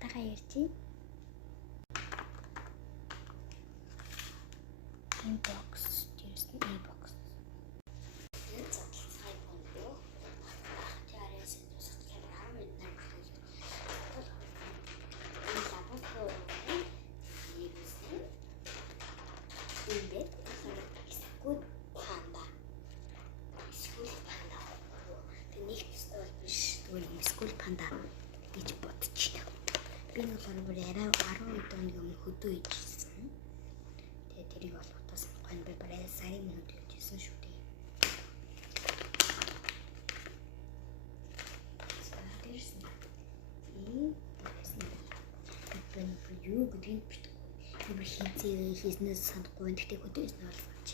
багтайгаа ярьчих. Inbox, there's an e-box. Энэ задлал цай бондоо. Тэрээс тусах камераар мэднэ. Энэ лабораторийн хийсэн. Ингээд скут панда. Скут панда. Тэнийг бол биш. Тэгвэл скут панда гэж бодчих. Би нэг бүр арай 12 оны өмнө хөдөө ижсэн. Тэгээ тэрийг бол утас гон би барай сарын минут ижсэн шүү дээ. Саадэрсэн. Энэ юу гэдгийг битгүү. Би хийцээ хийснээс санахгүй. Тэгтээ хөдөө ижсэн бол санаж.